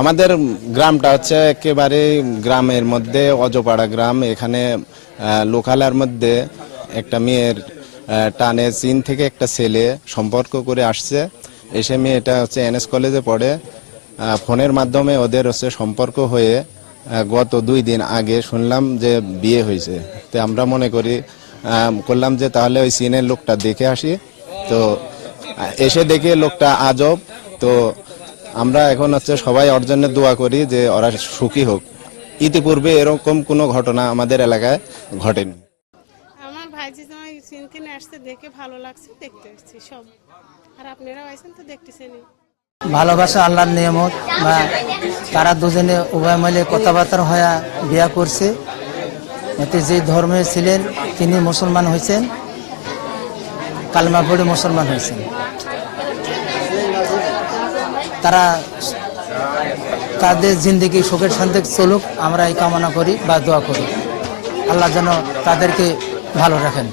আমাদের গ্রামটা হচ্ছে একেবারে গ্রামের মধ্যে, অজপাড়া গ্রাম। এখানে লোকালার মধ্যে একটা মেয়ের টানে চীন থেকে একটা ছেলে সম্পর্ক করে আসছে। এসে মেয়েটা হচ্ছে এনএস কলেজে পড়ে। ফোনের মাধ্যমে ওদের হচ্ছে সম্পর্ক হয়ে গত দুই দিন আগে শুনলাম যে বিয়ে হয়েছে। তো আমরা মনে করি করলাম যে তাহলে ওই চীনের লোকটা দেখে আসি। তো এসে দেখে লোকটা আজব। তো আমরা এখন হচ্ছে সবাই ওর জন্য দোয়া করি যে ওরা সুখী হোক। ইতিপূর্বে এরকম কোনো ঘটনা আমাদের এলাকায় ঘটেনি। আমার ভাইজি তোমার সিন কিনে আসতে দেখে ভালো লাগছে দেখতে এসেছি সব। আর আপনারাও তো দেখতেছেনই। ভালোবাসা আল্লাহর নিয়ামত বা তারা দুজনে উভয় মিলে কথাবার্তা হয়ে বিয়া করছে। এতে যে ধর্মে ছিলেন তিনি মুসলমান হয়েছেন কালমা পড়ে মুসলমান হয়েছেন। তারা তাদের জিন্দগি সুখের শান্তি চলুক, আমরা এই কামনা করি বা দোয়া করি। আল্লাহ যেন তাদেরকে ভালো রাখেন।